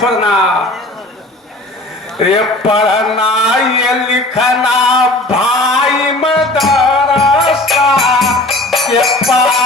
छोड़ना। ये पढ़ना ये लिखना भाई मदरसा के पास।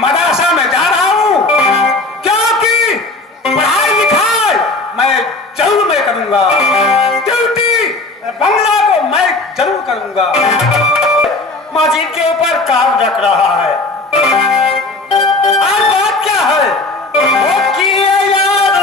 मदरसा में जा रहा हूं क्योंकि पढ़ाई लिखाई मैं जरूर मैं करूंगा, ड्यूटी बंगला को मैं जरूर करूंगा। मस्जिद के ऊपर काम रख रहा है और बात क्या है वो किए यार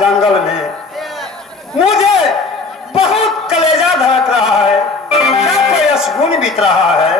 जंगल में मुझे बहुत कलेजा धड़क रहा है, क्या कोई असगुन बीत रहा है।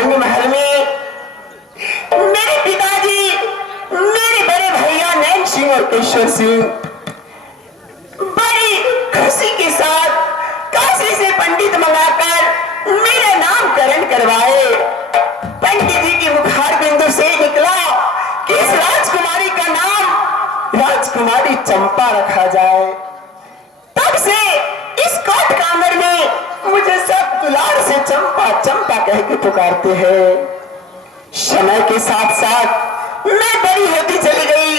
रंग महल में मेरे पिताजी, मेरे बड़े भैया नैन सिंह और केशवर सिंह बड़ी खुशी के साथ काशी से पंडित मंगाकर मेरा नामकरण करवाए। पंडित जी के मुखार बिंदु से निकला कि इस राजकुमारी का नाम राजकुमारी चंपा रखा जाए। तब से इस कोट कांगर में मुझे सब दुलार से चंपा चंपा कह के पुकारते हैं। समय के साथ साथ मैं बड़ी होती चली गई।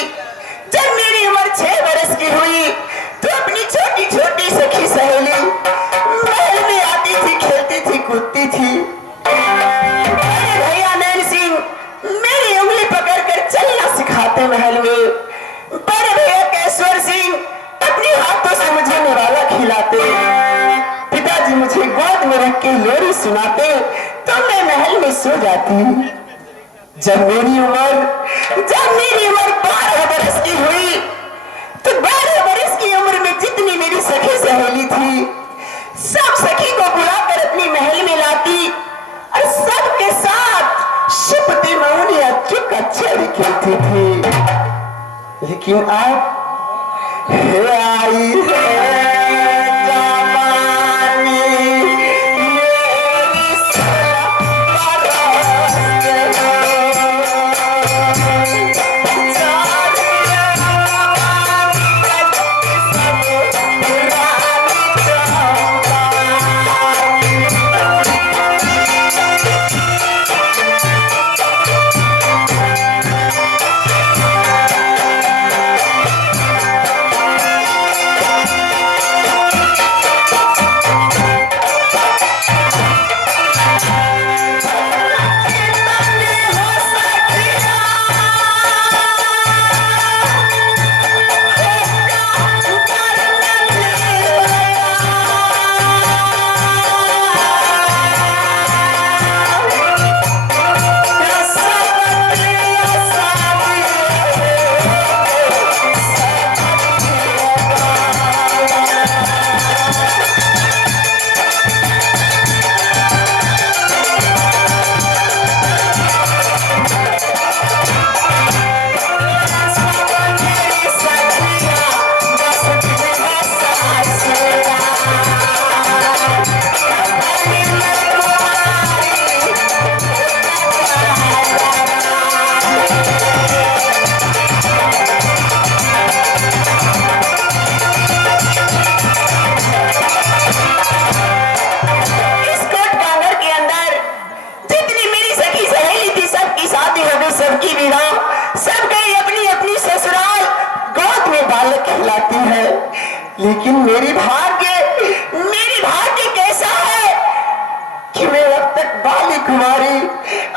जब मेरी उम्र 6 वर्ष की हुई तो अपनी छोटी छोटी सखी सहेली महल में आती थी, खेलती थी, कूदती थी। मेरे भैया नैन सिंह मेरी उंगली पकड़कर चलना सिखाते महल में। बड़े भैया केशवर सिंह अपने हाथों से मुझे निवाला खिलाते। पिताजी मुझे गोद में रख के लोरी सुनाते तो मैं महल में सो जाती। जब मेरी उम्र 12 वर्ष की हुई तो 12 वर्ष की उम्र में जितनी मेरी सखी सहेली थी सब सखी को बुलाकर अपनी महल में लाती और सबके साथ शिपती मौनी चुप अच्छी खेलती थी। लेकिन अब आई है लेकिन मेरी भाग्य कैसा है कि मैं अब तक बाली कुमारी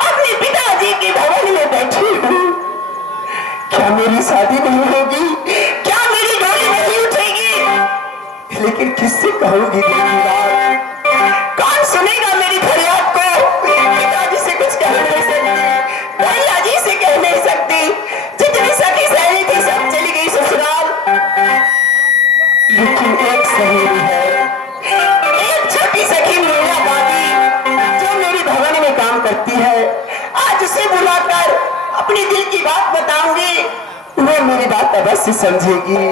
अपने पिताजी के भवन में बैठी हूँ। क्या मेरी शादी नहीं होगी? क्या मेरी डोली नहीं उठेगी? लेकिन किससे कहूंगी दिल की बात? कौन सुनेगा मेरी फरियाद को? पिताजी से कुछ कह नहीं सकती, भैया जी से कह नहीं सकती। जितनी सखी सहेली थी सब चली गई ससुराल। लेकिन एक सहेली है, एक छोटी सखी मीरा दादी जो मेरी भवन में काम करती है। आज उसे बुलाकर अपनी दिल की बात बताऊंगी, वो मेरी बात अवश्य समझेगी।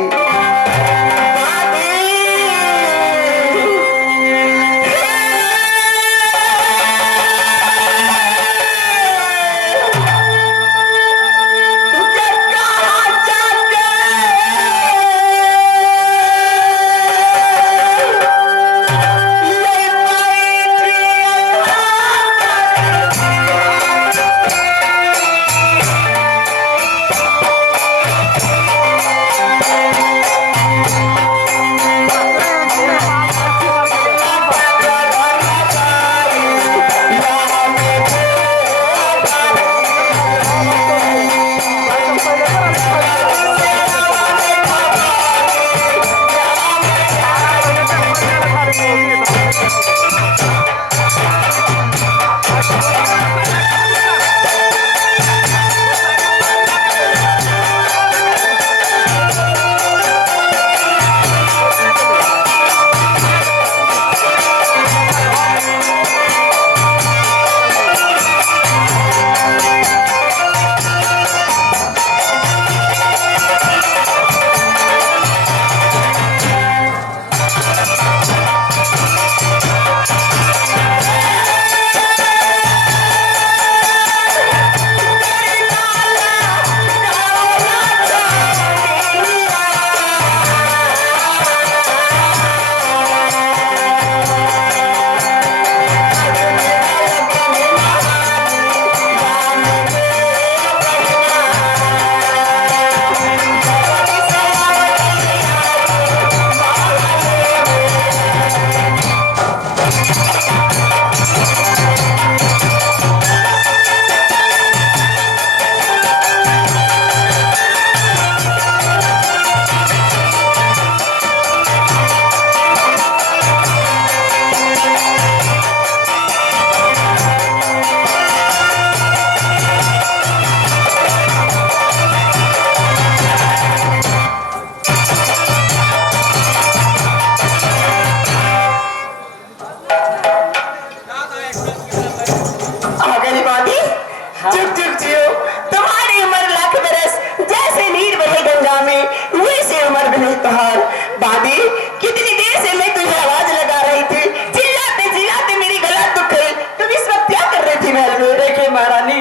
जुग जुग जियो, तुम्हारी उम्र लाख बरस, जैसे नीर बहे गंगा में वैसे उम्र बने तुहार। बादी कितनी देर से मैं तुझे आवाज लगा रही थी, चिल्लाते चिल्लाते मेरी गला दुख गई। तुम इस वक्त क्या कर रही थी महल में? देखिए महारानी,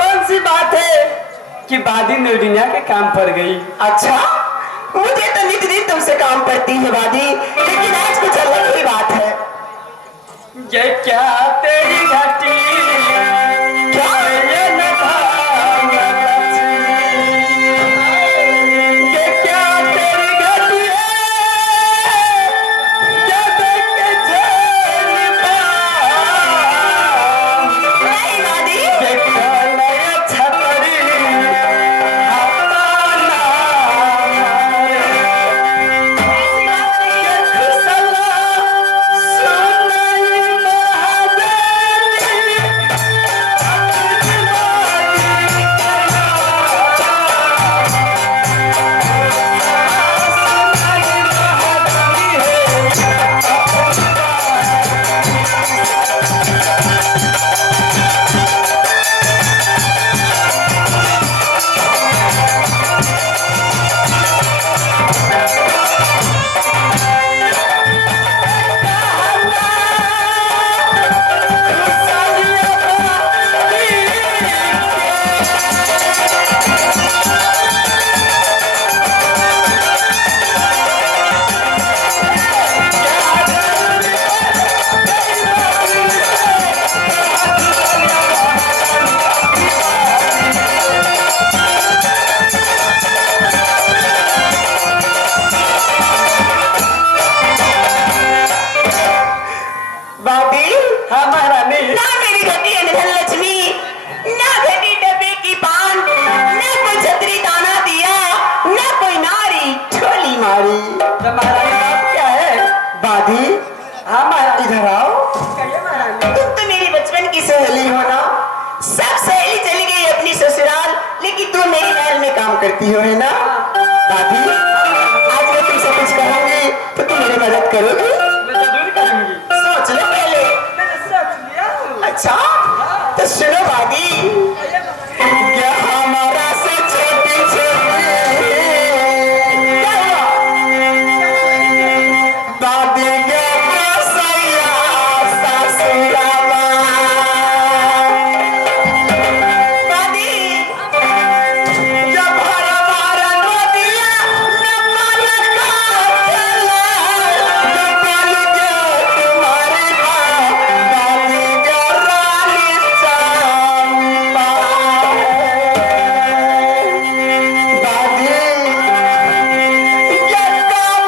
कौन सी बात है कि बादी निर्दुनिया के काम पर गई। अच्छा, मुझे तो नित दिन तुमसे काम पड़ती है बादी, लेकिन आज कुछ अलग ही बात है। ये क्या तेरी घटी, क्या? ये न था न लक्ष्मी। ये क्या तेरी घटी है, ये देख के चैन पाऊं। नहीं बादी, ये क्या नया छतरी, हाथा ना मारे। ऐसी बात नहीं है। ये खुसला सुनाई महादेवी, बादी, हाँ महारानी। ना मेरी घटी अनधन लक्ष्मी, ना घटी डब्बे की पान, ना कोई छतरी दाना दिया, ना कोई नारी ठोली मारी। तो महारानी बात क्या है? बादी, हाँ महारानी। इधर आओ। कहिए महारानी। तुम तो मेरी बचपन की सहेली हो ना। सब सहेली चली गई अपनी ससुराल, लेकिन तू मेरी महल में काम करती हो, है ना? बादी, आज मैं तुमसे कुछ कहूंगी तो तुम मेरी मदद करोगी? मैं जरूर करूंगी। सोच लो पहले। मैंने सोच लिया हूँ। अच्छा, तो सुनो बादी, कहिए महारानी। क्या हमारा से छोटी छोटी क्या हुआ? दादी के बसैया ससुराला। दादी, जब हर बार नदिया नमल का चला, जब के तुम्हारे दादी के रानी चंपा। दादी, ये काम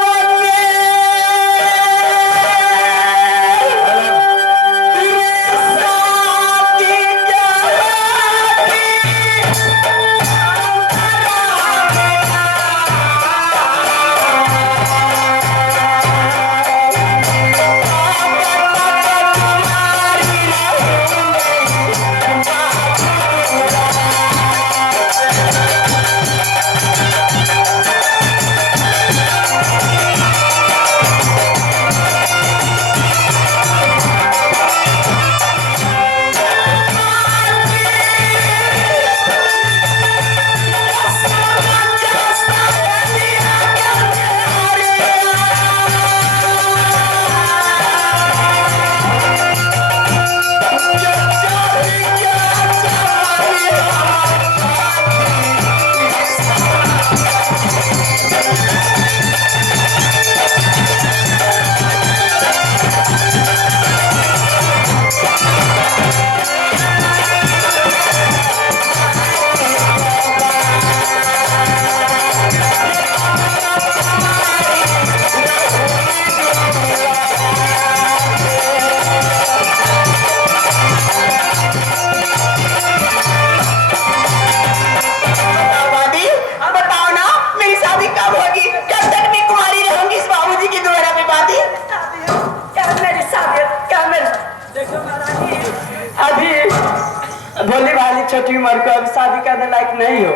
भोली भाली छोटी उम्र को अब शादी करने लायक नहीं हो।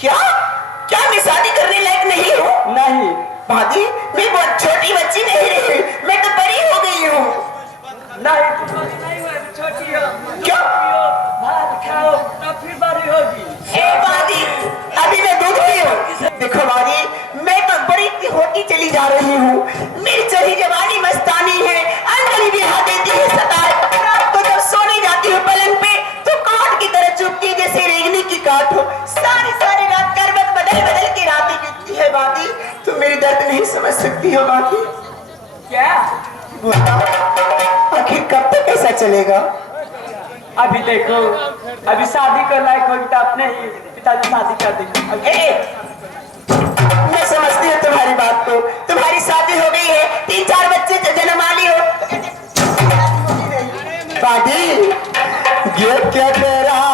क्या क्या मैं शादी करने लायक नहीं हूँ? नहीं। भाभी मैं बहुत छोटी बच्ची नहीं रही, मैं तो बड़ी हो गई हूँ। नहीं छोटी हो। क्या लेती जा रही हूँ। मेरी चढ़ी जवानी मस्तानी है, अंदर बिहा देती है सताए। रात को जब सोने जाती हूँ पलंग पे तो काट की तरह चुपती जैसे रेगनी की काट हो। सारी सारी रात करवट बदल बदल के रातें बीतती है बाकी। तुम मेरी दर्द नहीं समझ सकती हो बाकी। क्या? आखिर कब तक ऐसा चलेगा? अभी देखो, अभी शादी कर लायक होगी तो अपने ही पिताजी शादी कर देंगे। मैं समझती हूँ तुम्हारी बात को। तुम्हारी शादी हो गई है, 3-4 बच्चे जन्म वाली हो। दादी ये क्या तेरा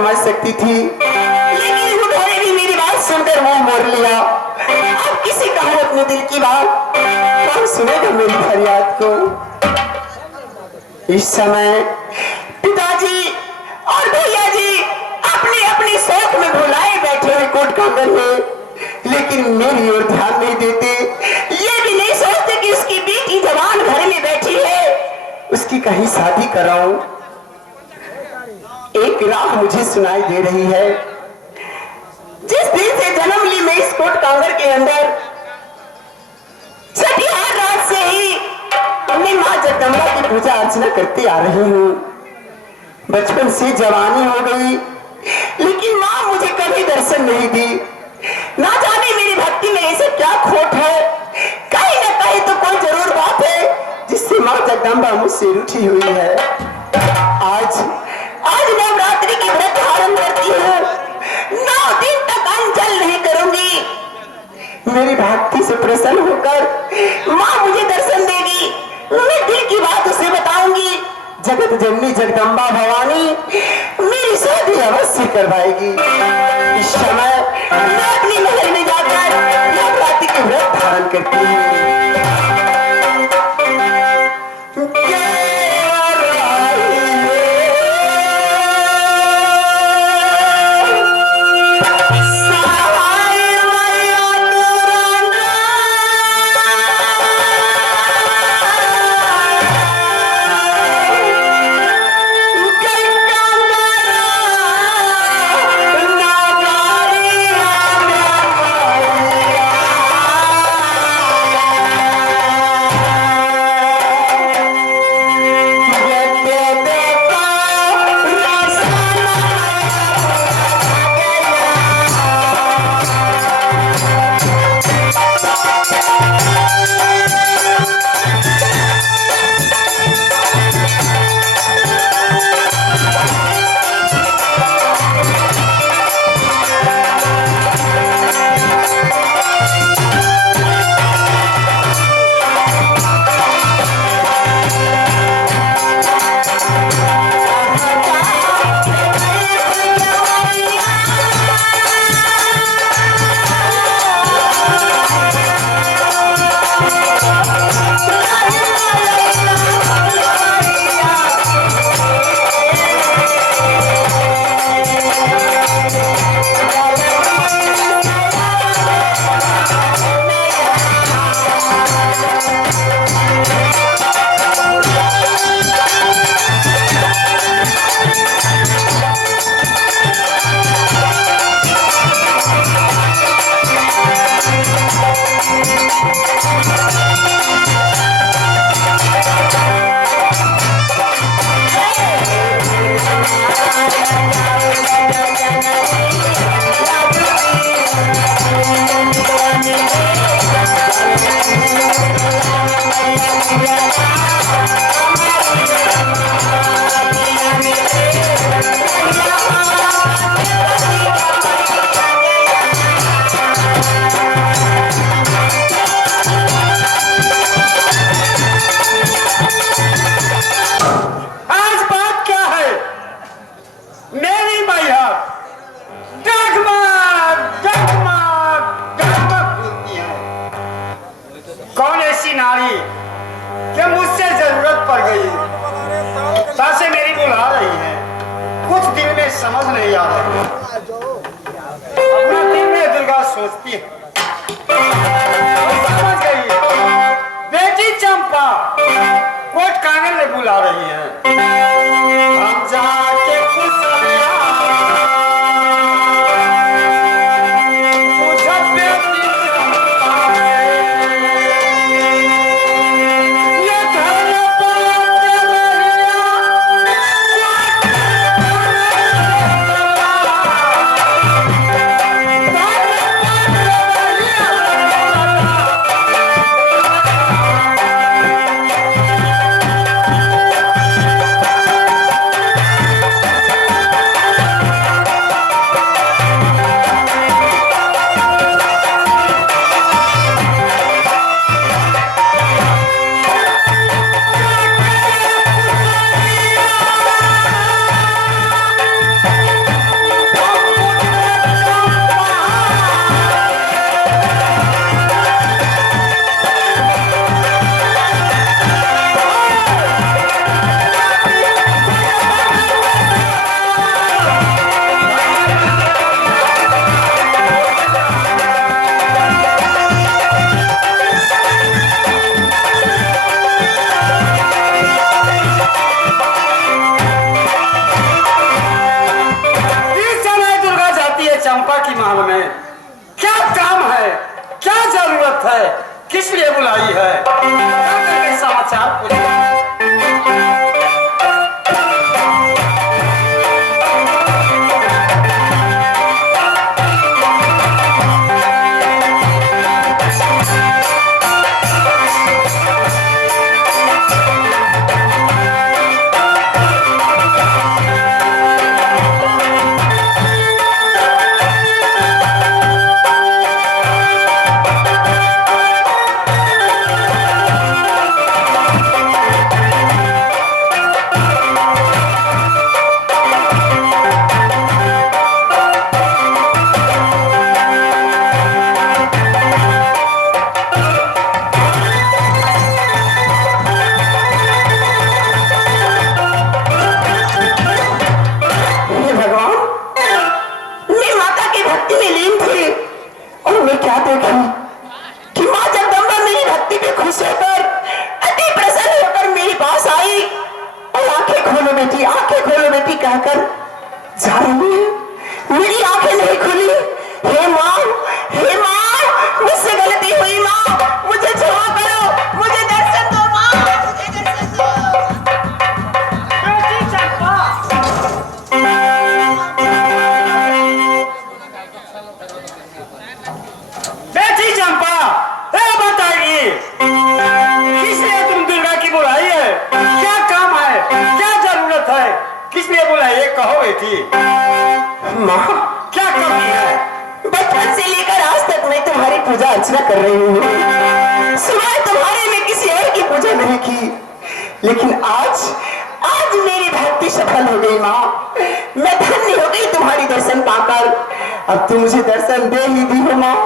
समझ सकती थी, लेकिन उन्होंने भी मेरी बात सुनकर मुंह मोड़ लिया। अब किसी का है अपने दिल की बात, कौन सुनेगा मेरी फरियाद को। इस समय पिताजी और भैया जी अपने अपने शौक में भुलाए बैठे हुए कोट कांगन में, लेकिन मेरी ओर ध्यान नहीं देते। ये भी नहीं सोचते कि उसकी बेटी जवान घर में बैठी है, उसकी कहीं शादी कराऊं। एक राह मुझे सुनाई दे रही है। जिस दिन से जन्म ली मैं इस कोट कांगर के अंदर, छठिहार रात से ही मैं मां जगदम्बा की पूजा अर्चना करती आ रही हूँ। बचपन से जवानी हो गई, लेकिन मां मुझे कभी दर्शन नहीं दी। ना जाने मेरी भक्ति में ऐसे क्या खोट है, कहीं ना कहीं तो कोई जरूर बात है जिससे मां जगदम्बा मुझसे रूठी हुई है। आज नवरात्रि की व्रत धारण करती हूँ, 9 दिन तक अन्न जल नहीं करूंगी। मेरी भक्ति से प्रसन्न होकर मां मुझे दर्शन देगी, मैं दिल की बात उसे बताऊंगी। जगत जननी जगदम्बा भवानी मेरी शादी अवश्य करवाएगी। इस समय मैं अपनी महल में जाकर नवरात्रि के व्रत धारण करती हूँ। समझ नहीं आ रहा, अपना दिल में दुर्गा सोचती है। समझ गई, बेटी चंपा कोट कांगन में बुला रही है। हम जाके की महल में क्या काम है, क्या जरूरत है, किस लिए बुलाई है? क्या समाचार पूछो। कहकर जा रही है। मेरी आंखें नहीं खुली। हे माँ, मुझसे गलती हुई माँ, मुझे क्षमा करो, मुझे दर्शन दो माँ, मुझे दर्शन दो। बेटी चंपा, बेटी चंपा, बताइए किस लिए तुम दुर्गा की बुलाई है? क्या काम है, क्या जरूरत है, किस लिए बुलाई है? कहो बेटी। माँ, क्या कमी है? बचपन से लेकर आज तक मैं तुम्हारी पूजा अर्चना कर रही हूँ, सिवाय तुम्हारे में किसी और की पूजा नहीं की, लेकिन आज मेरी भक्ति सफल हो गई माँ। मैं धन्य हो गई तुम्हारी दर्शन पाकर। अब तुम मुझे दर्शन दे ही दी हो माँ,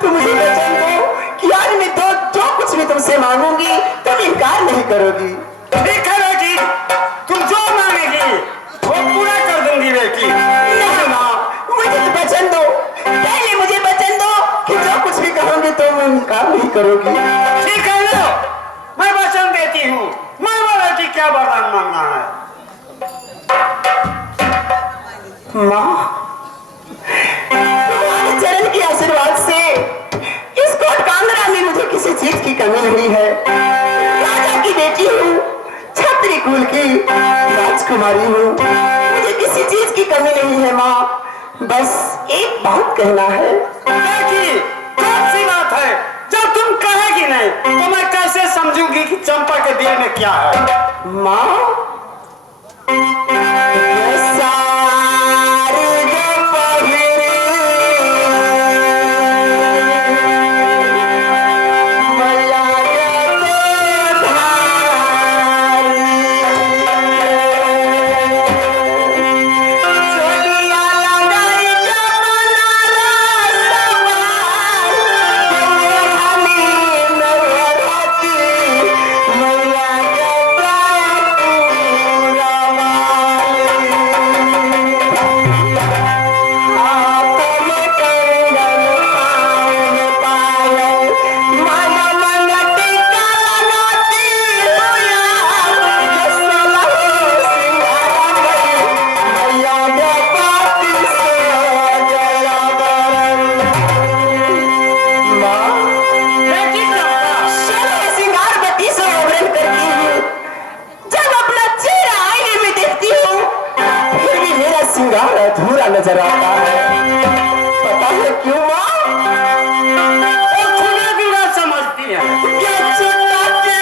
तुम मुझे वचन दो कि आज मैं जो कुछ भी तुमसे मांगूंगी तुम इनकार नहीं करोगी। ठीक है बेटी, तुम जो मांगेगी वो पूरा कर दूंगी बेटी। नहीं माँ, मुझे तो वचन दो, पहले मुझे वचन दो कि जो कुछ भी कहोगे तो मैं इनकार नहीं करोगी। ठीक है लो, मैं वचन देती हूँ। मैं बेटी क्या वरदान मांगना है? माँ, तुम्हारे चरण के आशीर्वाद से इस कोट कांगड़ा में मुझे किसी चीज की कमी नहीं है। राजा की बेटी हूँ, छत्री कुल की राजकुमारी हूँ, मुझे किसी चीज की कमी नहीं है माँ। बस एक बात कहना है। बेटी, कौन सी बात है? जब तुम कहेगी नहीं तो मैं कैसे समझूंगी कि चंपा के दिल में क्या है? माँ, अधूरा नजर आता है। पता है क्यों माँ? और खुदा की बात समझती है। क्या चिट्टा के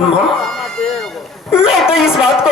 माँ, मैं तो इस बात को